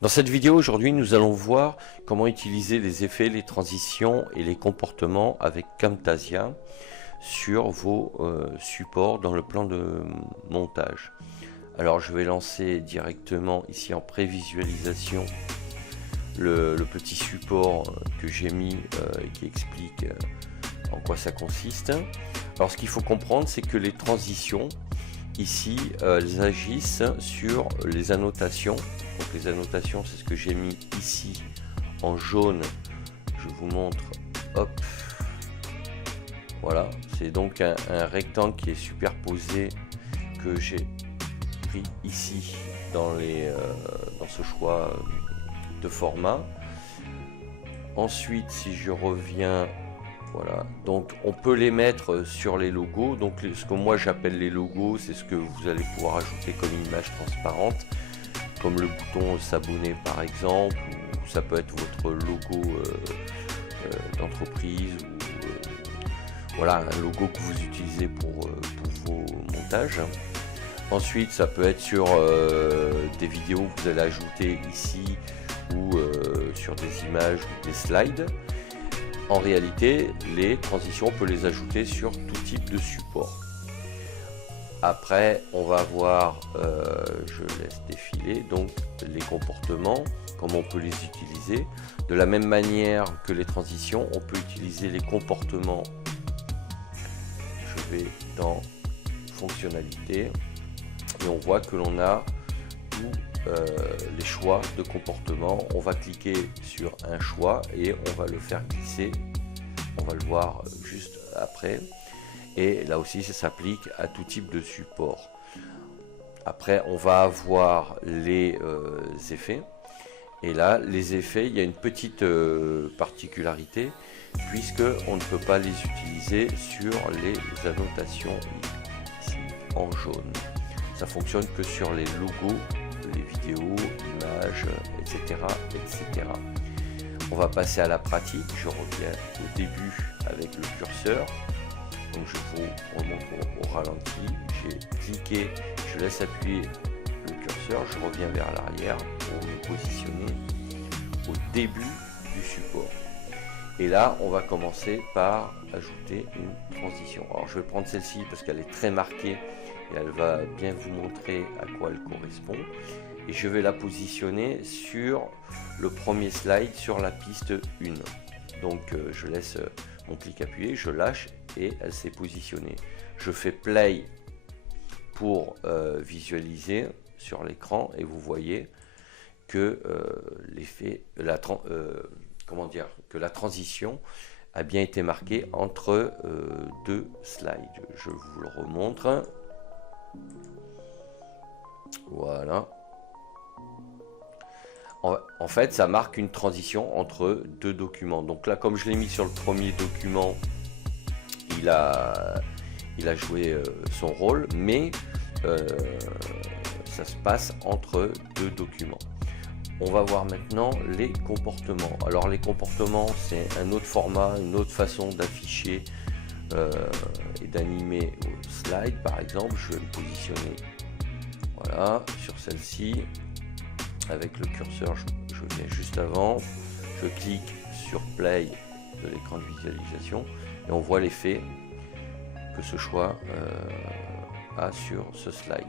Dans cette vidéo aujourd'hui, nous allons voir comment utiliser les effets, les transitions et les comportements avec Camtasia sur vos supports dans le plan de montage. Alors je vais lancer directement ici en prévisualisation le petit support que j'ai mis et qui explique en quoi ça consiste. Alors ce qu'il faut comprendre, c'est que les transitions ici elles agissent sur les annotations. Donc les annotations, c'est ce que j'ai mis ici en jaune. Je vous montre, hop, voilà, c'est donc un rectangle qui est superposé que j'ai pris ici dans ce choix de format. Ensuite, si je reviens, voilà, donc on peut les mettre sur les logos. Donc ce que moi j'appelle les logos, c'est ce que vous allez pouvoir ajouter comme image transparente, comme le bouton s'abonner par exemple, ou ça peut être votre logo d'entreprise, ou voilà, un logo que vous utilisez pour vos montages. Ensuite, ça peut être sur des vidéos que vous allez ajouter ici, ou sur des images ou des slides. En réalité, les transitions, on peut les ajouter sur tout type de support. Après, on va voir, je laisse défiler, donc les comportements, comment on peut les utiliser. De la même manière que les transitions, on peut utiliser les comportements. Je vais dans fonctionnalités et on voit que l'on a tous les choix de comportement. On va cliquer sur un choix et on va le faire glisser. On va le voir juste après. Et là aussi, ça s'applique à tout type de support. Après, on va avoir les effets. Et là, les effets, il y a une petite particularité, puisque on ne peut pas les utiliser sur les annotations ici, en jaune. Ça fonctionne que sur les logos, les vidéos, images, etc., etc. On va passer à la pratique. Je reviens au début avec le curseur. Donc je vous remonte au ralenti, j'ai cliqué, je laisse appuyer le curseur, je reviens vers l'arrière pour me positionner au début du support. Et là, on va commencer par ajouter une transition. Alors je vais prendre celle-ci parce qu'elle est très marquée et elle va bien vous montrer à quoi elle correspond. Et je vais la positionner sur le premier slide, sur la piste 1. Donc je laisse mon clic appuyé, je lâche et elle s'est positionnée. Je fais play pour visualiser sur l'écran et vous voyez que l'effet, que la transition a bien été marquée entre deux slides. Je vous le remontre. Voilà. En fait, ça marque une transition entre deux documents. Donc là, comme je l'ai mis sur le premier document, il a joué son rôle, mais ça se passe entre deux documents. On va voir maintenant les comportements. Alors les comportements, c'est un autre format, une autre façon d'afficher et d'animer au slide. Par exemple, je vais me positionner, voilà, sur celle-ci. Avec le curseur, je viens juste avant, je clique sur play de l'écran de visualisation et on voit l'effet que ce choix a sur ce slide.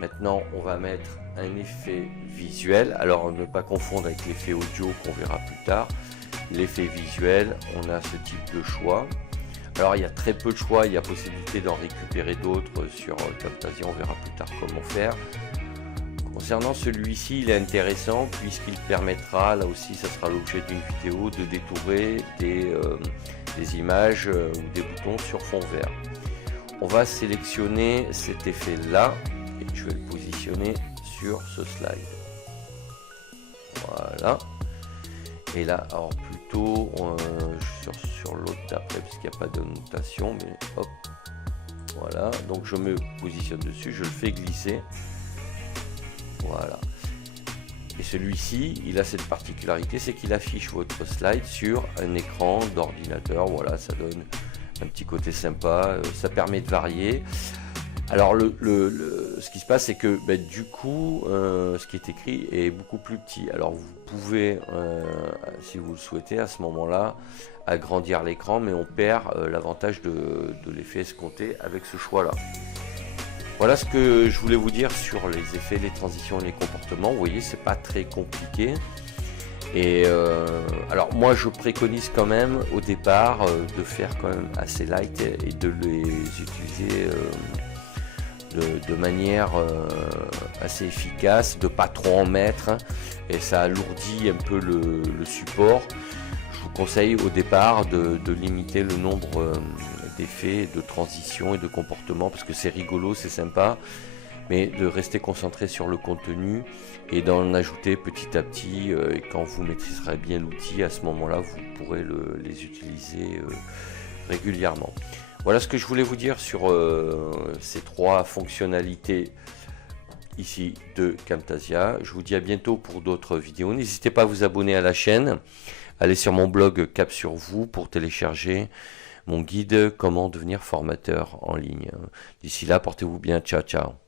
Maintenant, on va mettre un effet visuel. Alors, ne pas confondre avec l'effet audio qu'on verra plus tard. L'effet visuel, on a ce type de choix. Alors, il y a très peu de choix, il y a possibilité d'en récupérer d'autres sur Camtasia, on verra plus tard comment faire. Concernant celui-ci, il est intéressant puisqu'il permettra, là aussi ça sera l'objet d'une vidéo, de détourer des images ou des boutons sur fond vert. On va sélectionner cet effet là et je vais le positionner sur ce slide. Voilà. Et là, alors plutôt sur l'autre d'après parce qu'il n'y a pas de notation, mais hop, voilà. Donc je me positionne dessus, je le fais glisser. Voilà. Et celui-ci, il a cette particularité, c'est qu'il affiche votre slide sur un écran d'ordinateur. Voilà, ça donne un petit côté sympa, ça permet de varier. Alors ce qui se passe, c'est que du coup, ce qui est écrit est beaucoup plus petit. Alors vous pouvez, si vous le souhaitez, à ce moment-là, agrandir l'écran, mais on perd l'avantage de l'effet escompté avec ce choix-là. Voilà ce que je voulais vous dire sur les effets, les transitions et les comportements. Vous voyez, c'est pas très compliqué. Et alors moi je préconise quand même au départ de faire quand même assez light et de les utiliser de manière assez efficace, de pas trop en mettre, hein, et ça alourdit un peu le support. Je vous conseille au départ de limiter le nombre d'effets, de transitions et de comportements, parce que c'est rigolo, c'est sympa, mais de rester concentré sur le contenu et d'en ajouter petit à petit, et quand vous maîtriserez bien l'outil, à ce moment-là vous pourrez les utiliser régulièrement. Voilà ce que je voulais vous dire sur ces 3 fonctionnalités ici de Camtasia. Je vous dis à bientôt pour d'autres vidéos. N'hésitez pas à vous abonner à la chaîne. Allez sur mon blog Cap sur vous pour télécharger mon guide comment devenir formateur en ligne. D'ici là, portez-vous bien. Ciao, ciao.